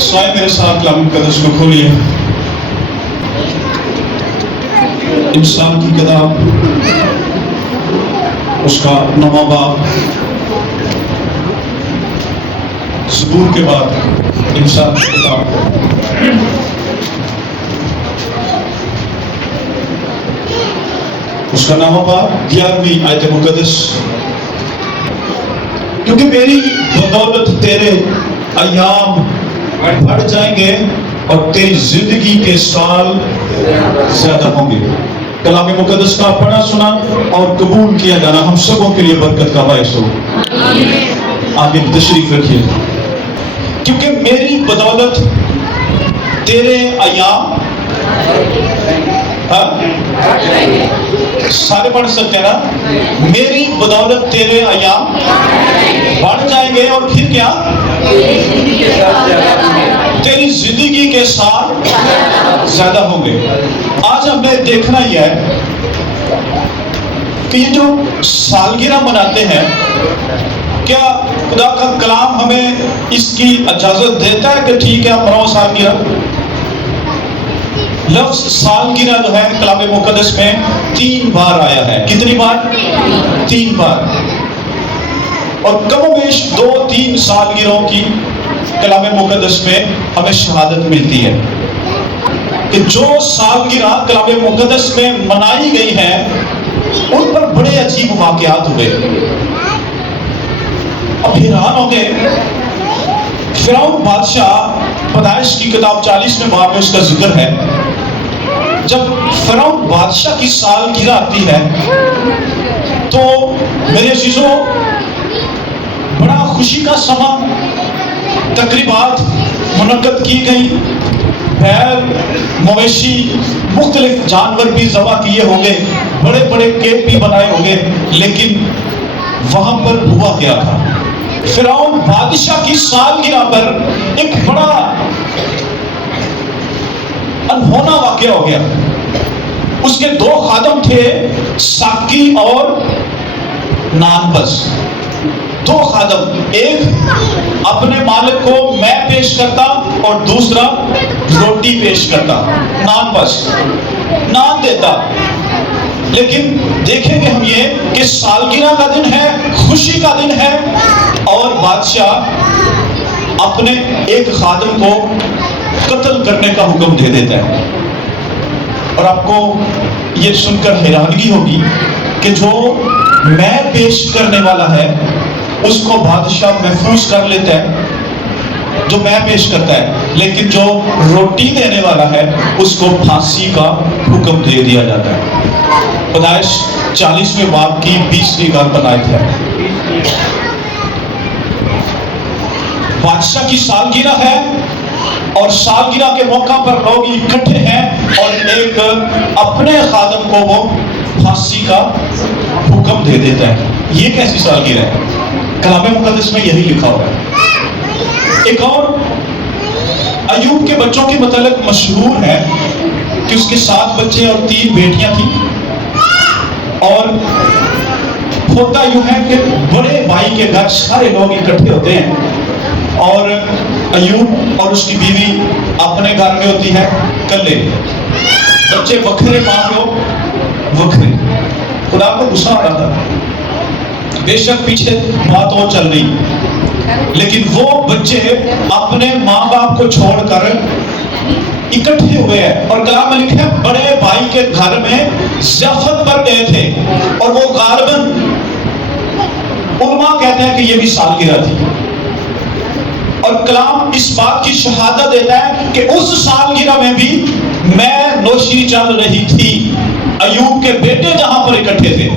سوائے میرے ساتھ کلام مقدس کو کھولیے۔ انسان کی کتاب اس کا 9واں باب، زبور کے بعد انسان کی کتاب، اس کا 9واں باب 11ویں آیت مقدس۔ کیونکہ میری بدولت تیرے ایام بڑھ جائیں گے اور تیری زندگی کے سال زیادہ ہوں گے۔ کلام مقدس کا پڑھا سنا اور قبول کیا جانا ہم سبوں کے لیے برکت کا باعث ہو۔ آگے تشریف رکھیے۔ کیونکہ میری بدولت تیرے ایام سارے پڑھ سکتے ہیں نا؟ میری بدولت تیرے ایام بڑھ جائیں گے اور پھر کیا؟ تیری زندگی کے سال زیادہ ہوں گے۔ آج ہم نے دیکھنا یہ ہے کہ یہ جو سالگرہ مناتے ہیں، کیا خدا کا کلام ہمیں اس کی اجازت دیتا ہے کہ ٹھیک ہے ہم مناؤ سالگرہ؟ لفظ سالگرہ جو ہے کلام مقدس میں 3 بار آیا ہے۔ کتنی بار؟ 3 بار۔ اور کم و بیش 2-3 سالگرہوں کی کلام مقدس میں ہمیں شہادت ملتی ہے کہ جو سالگرہ کلام مقدس میں منائی گئی ہیں ان پر بڑے عجیب واقعات ہوئے۔ اب حیران ہو گئے۔ فرعون بادشاہ، پیدائش کی کتاب 40ویں باب میں اس کا ذکر ہے، جب فرعون بادشاہ کی سالگرہ آتی ہے تو میرے عزیزوں بڑا خوشی کا سما، تقریبات منعقد کی گئی، بیل، مویشی، مختلف جانور بھی ذبح کیے ہوں گے، بڑے بڑے کیک بھی بنائے ہوں گے، لیکن وہاں پر ہوا کیا تھا؟ فرعون بادشاہ کی سالگرہ پر ایک بڑا انہونا واقعہ ہو گیا۔ اس کے 2 خادم تھے، ساقی اور نانبز۔ 2 خادم، ایک اپنے مالک کو میں پیش کرتا اور دوسرا روٹی پیش کرتا، نانبز نان دیتا۔ لیکن دیکھیں گے ہم یہ کہ سالگرہ کا دن ہے، خوشی کا دن ہے، اور بادشاہ اپنے ایک خادم کو قتل کرنے کا حکم دے دیتا ہے۔ اور آپ کو یہ سن کر حیرانگی ہوگی کہ جو میں پیش کرنے والا ہے اس کو بادشاہ محفوظ کر لیتا ہے، جو میں پیش کرتا ہے، لیکن جو روٹی دینے والا ہے اس کو پھانسی کا حکم دے دیا جاتا ہے۔ پیدائش 40ویں باب کی 20ویں آیت ہے۔ بادشاہ کی سالگرہ ہے اور سالگرہ کے موقع پر لوگ اکٹھے ہیں اور ایک اپنے خادم کو وہ پھانسی کا حکم دے دیتا ہے۔ یہ کیسی سالگرہ ہے؟ کلام مقدس میں یہی لکھا ہوا ہے۔ ایک اور ایوب کے بچوں کے متعلق مشہور ہے کہ اس کے 7 بچے اور 3 بیٹیاں تھیں، اور ہوتا یوں ہے کہ بڑے بھائی کے گھر سارے لوگ اکٹھے ہوتے ہیں اور ایوب اور اس کی بیوی اپنے گھر میں ہوتی ہے کلے، بچے وکھرے، ماں پیو وکھرے۔ خدا کو غصہ آ رہا تھا، بے شک پیچھے بات اور چل رہی، لیکن وہ بچے اپنے ماں باپ کو چھوڑ کر اکٹھے ہوئے ہیں، اور کلام میں لکھا ہے بڑے بھائی کے گھر میں ضیافت پر گئے تھے، اور وہ غالباً علماء کہتے ہیں کہ یہ بھی سالگرہ تھی۔ اور کلام اس بات کی شہادت دیتا ہے کہ اس سالگرہ میں بھی میں نوشی چل رہی تھی۔ ایوب کے بیٹے جہاں پر اکٹھے تھے،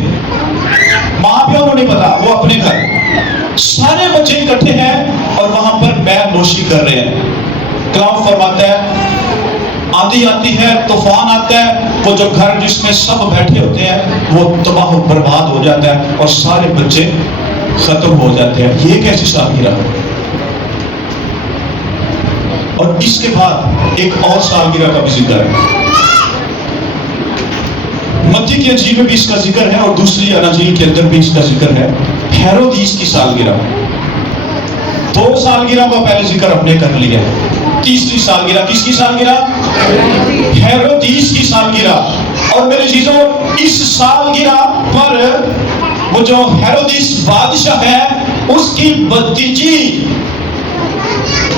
ماں پیوں کو نہیں پتا، وہ اپنے گھر سارے بچے اکٹھے ہیں اور وہاں پر میں نوشی کر رہے ہیں۔ کلام فرماتا ہے آندھی آتی ہے، طوفان آتا ہے، وہ جو گھر جس میں سب بیٹھے ہوتے ہیں وہ تباہ و برباد ہو جاتا ہے اور سارے بچے ختم ہو جاتے ہیں۔ یہ کیسی سالگرہ ہے؟ اور اس کے بعد ایک اور سالگرہ کا بھی ذکر ہے، متی کی انجیل میں بھی اس کا ذکر ہے اور دوسری اناجیل کے اندر بھی اس کا ذکر ہے، ہیرودیس کی سالگرہ۔ 2 سالگرہ کا پہلے ذکر ہم نے کر لیا ہے۔ تیسری سالگرہ. کس کی سالگرہ؟ ہیرودیس کی سالگرہ. اور میرے چیزوں اس سالگرہ پر وہ جو ہیرودیس بادشاہ ہے اس کی بھتیجی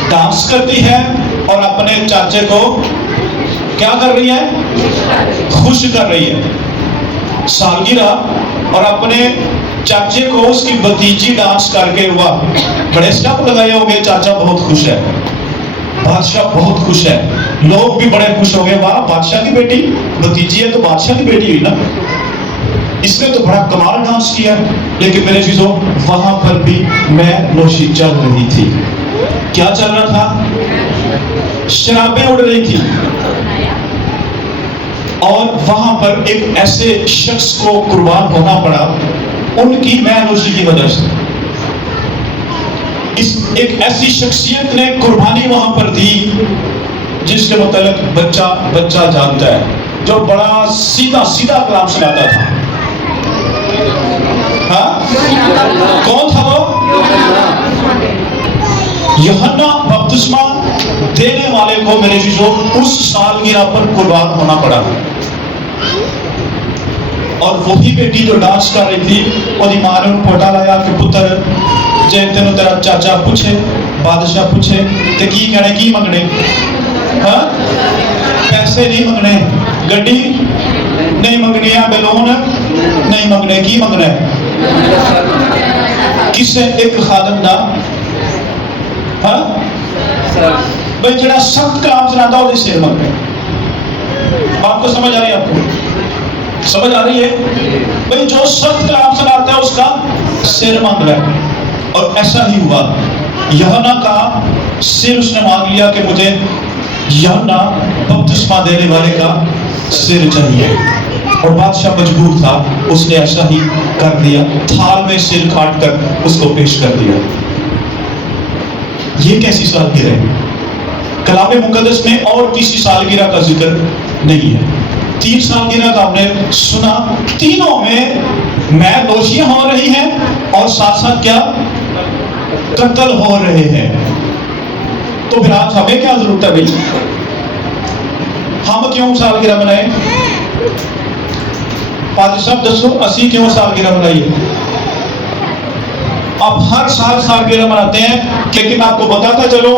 ڈانس کرتی ہے اور اپنے چاچے کو کیا کر رہی ہے؟ خوش کر رہی ہے. سالگرہ اور اپنے چاچے کو اس کی بھتیجی ڈانس کر کے ہوا بڑے اسٹیپ لگائے ہو گئے. چاچا بہت خوش ہے, بادشاہ بہت خوش ہے, لوگ بھی بڑے خوش ہو گئے. واہ, بادشاہ کی بیٹی بھتیجی ہے تو بادشاہ کی بیٹی ہوئی نا, اس نے تو بڑا کمال ڈانس کیا. لیکن میرے چیزوں وہاں پر بھی میں نوشی چل رہی تھی. کیا چل رہا تھا؟ شرابیں اڑ رہی تھی. اور وہاں پر ایک ایسے شخص کو قربان ہونا پڑا ان کی میں نوشی کی وجہ سے. ایک ایسی شخصیت نے قربانی وہاں پر دی جس کے متعلق بچہ جانتا ہے, جو بڑا سیدھا کلام سناتا تھا. ہاں, کون تھا وہ؟ یوحنا بپتسمہ دینے والے کو میرے چیزوں اس سالگرہ پر قربان ہونا پڑا. اور وہی بیٹی جو ڈانس کر رہی تھی اور ماں نے ان کو لایا کہ پتر جے تینوں تیرا چاچا پوچھے, بادشاہ پوچھے تے کی کہنے, کی منگنے؟ ہاں, پیسے نہیں منگنے, گڈی نہیں منگنی, بیلون نہیں منگنے, کی منگنا ہے؟ کسے ایک خادم دا ہاں بھائی جڑا سخت کلام سناتا وہ سر منگنے. آپ کو سمجھ آ رہی ہے؟ آپ کو سمجھ آ رہی ہے بھائی جو سخت کلام سناتا ہے اس کا سر مانگ رہا ہے. اور ایسا ہی ہوا, یوحنا کا سر اس نے مانگ لیا کہ مجھے یوحنا بپتسمہ دینے والے کا سر چاہیے. اور بادشاہ مجبور تھا, اس نے ایسا ہی کر دیا, تھال میں سر کاٹ کر اس کو پیش کر دیا. یہ کیسی سالگرہ ہے؟ کلام مقدس میں اور کسی سالگرہ کا ذکر نہیں ہے. 3 سالگرہ کا ہم نے سنا, تینوں میں دوشیاں ہو رہی ہیں اور ساتھ ساتھ کیا قتل ہو رہے ہیں. تو پھر آج ہمیں کیا ضرورت ہے بھائی؟ ہم کیوں سالگرہ منائیں؟ پادری صاحب دسو, اسی کیوں سالگرہ منائیے؟ آپ ہر سال سالگرہ مناتے ہیں, لیکن آپ کو بتاتا چلو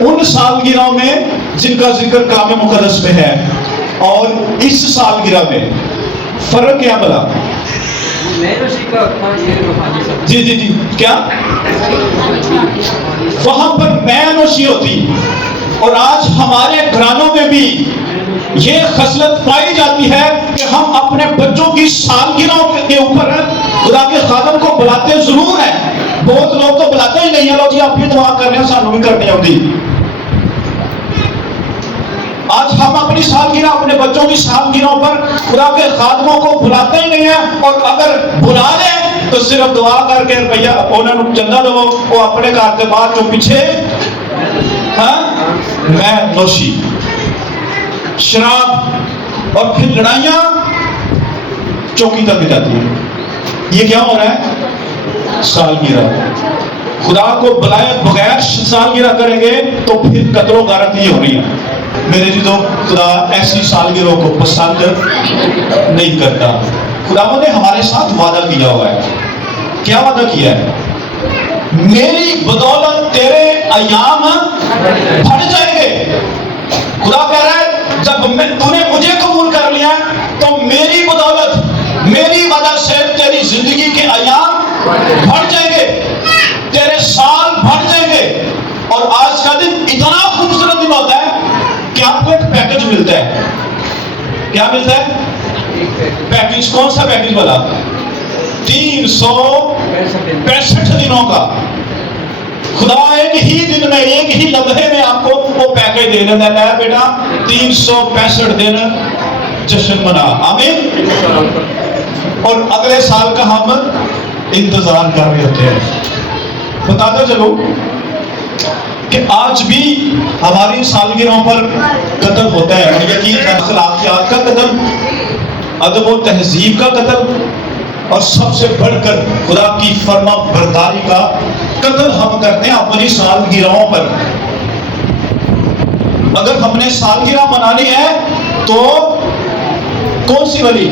ان سالگرہوں میں جن کا ذکر کلام مقدس میں ہے اور اس سالگرہ میں فرق کیا بلا؟ جی کیا وہاں پر میں نوشی ہوتی, اور آج ہمارے گھرانوں میں بھی یہ خصلت پائی جاتی ہے کہ ہم اپنے بچوں کی سالگرہوں کے اوپر خدا کے خادم کو بلاتے ضرور ہیں. بہت لوگ تو بلاتے ہی نہیں ہیں, لو جی آپ بھی دعا کر رہے ہیں, سانوں بھی کرنی ہوتی. آج ہم اپنی سالگرہ, اپنے بچوں کی سالگرہوں پر خدا کے خادموں کو بلاتے ہی نہیں ہیں, اور اگر بلا لیں تو صرف دعا کر کے بھیا انہوں نے چندہ دو, وہ اپنے گھر کے بعد جو پیچھے ہاں میں نوشی, شراب, اور پھر لڑائیاں چوکی تک جاتی ہیں. یہ کیا ہو رہا ہے؟ سالگرہ. خدا کو بلائے بغیر سالگرہ کریں گے تو پھر قتل و غارت ہی ہو رہی ہے. میرے جی تو خدا ایسی سالگرہوں کو پسند نہیں کرتا. خدا نے ہمارے ساتھ وعدہ کیا ہوا ہے. کیا وعدہ کیا ہے؟ میری بدولت تیرے ایام بڑھ جائیں گے. خدا کہہ رہا ہے جب تو نے مجھے قبول کر لیا تو میری بدولت, میری وجہ سے تیری زندگی کے ایام بڑھ جائیں گے, تیرے سال بڑھ جائیں گے. اور آج کا دن اتنا خوبصورت دن ہوتا ہے کہ آپ کو ایک پیکج ملتا ہے. کیا ملتا ہے؟ پیکج. کون سا پیکج والا؟ 365 دنوں کا. خدا ایک ہی دن میں, ایک ہی لمحے میں آپ کو وہ پیکج دے دیتا ہے, بیٹا 365 دن جشن منا. آمین. اور اگلے سال کا ہم انتظار کر رہے ہوتے ہیں. بتاتا چلو کہ آج بھی ہماری سالگرہوں پر قتل ہوتا ہے. یقین اخلاقیات کا قتل, ادب و تہذیب کا قتل, اور سب سے بڑھ کر خدا کی فرما برداری کا قتل ہم کرتے ہیں اپنی سالگرہوں پر. اگر ہم نے سالگرہ منانی ہے تو کون سی ولی؟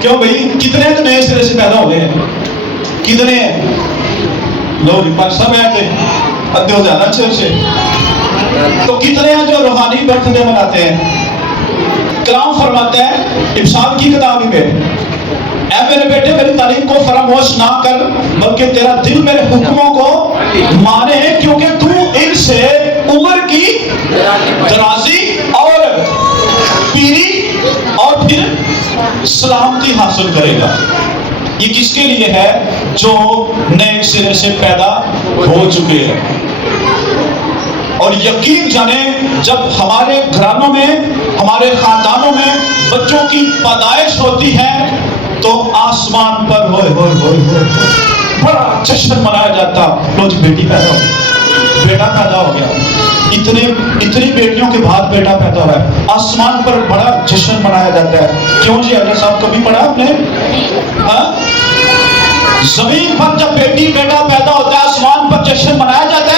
کیوں بھائی کتنے تو نئے سرے سے پیدا ہو گئے ہیں؟ کتنے ہیں لوگ؟ پر سب ہیں ادھے ہو جانا چرچے. تو کتنے ہیں جو روحانی برتھ ڈے مناتے ہیں؟ کلام فرماتا ہے ارشاد کی کتاب میں، اے میرے بیٹے میری تعلیم کو فراموش نہ کر بلکہ تیرا دل میرے حکموں کو مانے، کیونکہ تو ان سے عمر کی درازی اور پیری اور پھر سلامتی حاصل کرے گا. یہ کس کے لیے ہے؟ جو نئے سرے سے پیدا ہو چکے ہیں. اور یقین جانیں جب ہمارے گھرانوں میں ہمارے خاندانوں میں بچوں کی پیدائش ہوتی ہے تو آسمان پر ہوئے ہوئے ہوئے ہوئے بڑا جشن منایا جاتا. لو جی بیٹی پیدا ہو، بیٹا پیدا ہو گیا، اتنی بیٹیوں کے بعد بیٹا پیدا ہوا ہے، آسمان پر بڑا جشن منایا جاتا ہے. کیوں جی؟ اگر صاحب کبھی پڑھا آپ نے؟ ہاں، زمین پر جب بیٹی بیٹا پیدا ہوتا ہے آسمان پر جشن منایا جاتا ہے.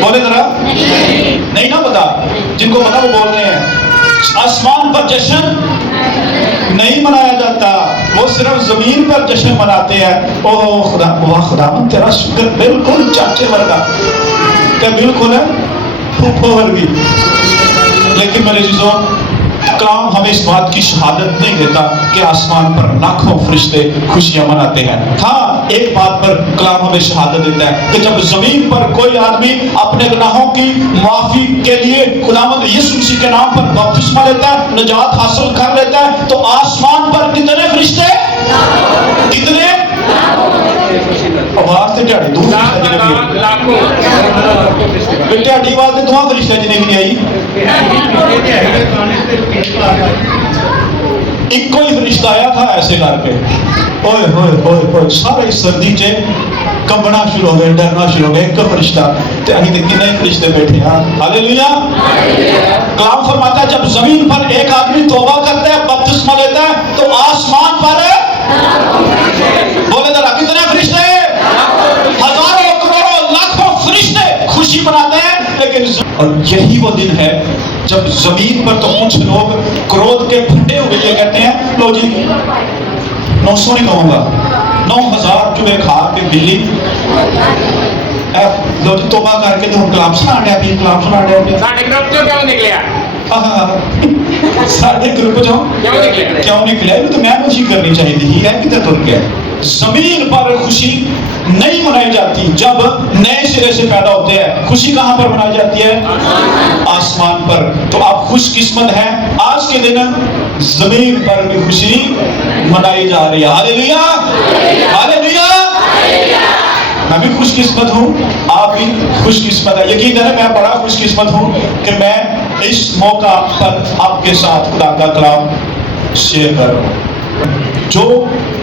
بولے ذرا، نہیں نا پتا؟ جن کو پتا وہ بول رہے ہیں. آسمان پر جشن نہیں منایا جاتا، وہ صرف زمین پر جشن مناتے ہیں. اوہ خدا، واہ خداوند تیرا شکر، بالکل چاچے ورگا، کہ بالکل ہے پھوپھو ورگی. لیکن میرے عزیزوں کلام ہمیں اس بات کی شہادت نہیں دیتا کہ آسمان پر لاکھوں فرشتے خوشیاں مناتے ہیں. ہاں ایک بات پر کلام ہمیں شہادت دیتا ہے کہ جب زمین پر کوئی آدمی اپنے گناہوں کی معافی کے لیے خداوند یسوع مسیح کے نام پر بپتسمہ لیتا ہے، نجات حاصل کر لیتا ہے، تو آسمان پر کتنے فرشتے؟ کتنے؟ آواز سے ٹیاڑی دو فرشتے ٹیاڑی آواز سے دو فرشتے جنہیں بھی نہیں آئی. ایک کوئی فرشتہ آیا تھا ایسے کر کے، اوئے ہوئے ہوئے ہوئے سارے سردی چے کمبنا شروع ہو گئے، ڈرنا شروع ہو گئے. ایک فرشتہ تے ابھی تک کتنے فرشتے بیٹھے ہیں. ہاللیلویا. کلام فرماتا ہے جب زمین پر ایک آدمی توبہ کرتا ہے، بپتسمہ لیتا ہے، تو آسمان پر بولے ذرا کتنے فرشتے؟ ہزاروں کروڑوں لاکھوں فرشتے خوشی مناتے ہیں. لیکن اور یہی وہ دن ہے جب زمین پر تو کچھ لوگ کرودھ کے پھٹے ہوئے یہ کہتے ہیں، لو جی 900 نہیں کہوں گا، 9000 چوہے کھا کے بلی، لو جی توبہ کر کے تو ہم کلام سنا دیا بھی، کلام سنا دیا بھی. ساڑھے گروپ جو کیوں نکلیا؟ ساڑھے گروپ جو کیوں نکلیا؟ تو میں خوشی کرنی چاہیے تھی، یہ ہے کدھر تر گیا. زمین پر خوشی نہیں منائی جاتی جب نئے سرے سے پیدا ہوتے ہیں. خوشی کہاں پر منائی جاتی ہے؟ آسمان پر. تو آپ خوش قسمت ہیں، آج کے دن زمین پر بھی خوشی منائی جا رہی ہے. ہاللیلویا، ہاللیلویا. میں بھی خوش قسمت ہوں، آپ بھی خوش قسمت ہے. یقین ہے میں بڑا خوش قسمت ہوں کہ میں اس موقع پر آپ کے ساتھ خدا کا کلام شیئر کر رہا ہوں. جو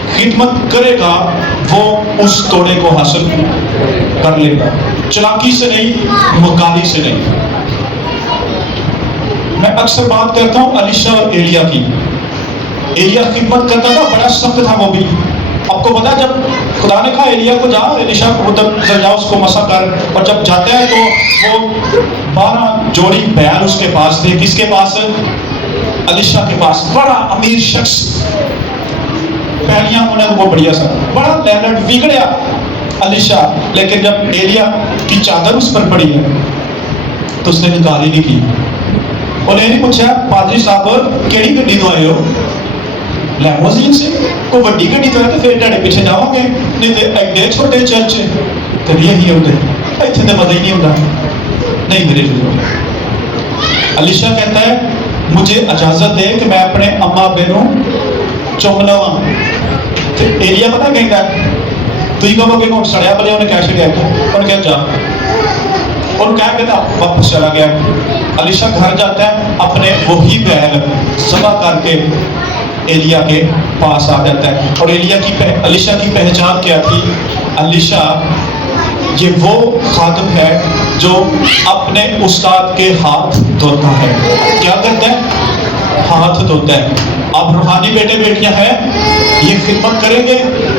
خدمت کرے گا وہ اس توڑے کو حاصل کر لے گا، چلاکی سے نہیں، مکاری سے نہیں. میں اکثر بات کرتا ہوں الیشا اور ایلیا کی. ایلیا خدمت کرتا تھا، بڑا سخت تھا وہ بھی. آپ کو پتا جب خدا نے کہا ایلیا کو جا، الیشا کو جا اس کو مسا کر، اور جب جاتا ہے تو وہ 12 جوڑی بیل اس کے پاس تھے. کس کے پاس؟ الیشا کے پاس. بڑا امیر شخص، پہلیاں انہیں وہ بڑھیا سا، بڑا لینڈ بگڑیا الیشا. لیکن جب ایلیا کی چادر اس پر پڑی ہے تو اس نے نکال ہی نہیں کی. انہیں نہیں پوچھا پادری صاحب کیڑی گڈی تو آئے ہو؟ لیموزین سے. کوئی بڑی گڈی تو ہے تو پھر ڈاڑے پیچھے جاؤ گے، نہیں تو ایڈے چھوٹے چرچ تو یہی ہوتے اتنے تو مزہ ہی نہیں ہوتا. نہیں میرے جو الیشا کہتا ہے مجھے اجازت دے کہ میں اپنے اماں بہنوں چوم لوا. ایلیا پتا کہتا ہے تو یہ کہو کہ سڑیا بلے انہیں کیسے گیا کہ انہیں کہا جا، اور کیا کہتا واپس چلا گیا. الیشا گھر جاتا ہے، اپنے وہی بیل ذبح کر کے ایلیا کے پاس آ جاتا ہے. اور الیشا کی پہچان کیا تھی؟ الیشا یہ وہ خادم ہے جو اپنے استاد کے ہاتھ دھوتا ہے. کیا کرتا ہے؟ ہاتھ دھوتا ہے. اب روحانی بیٹے بیٹیاں ہیں، یہ خدمت کریں گے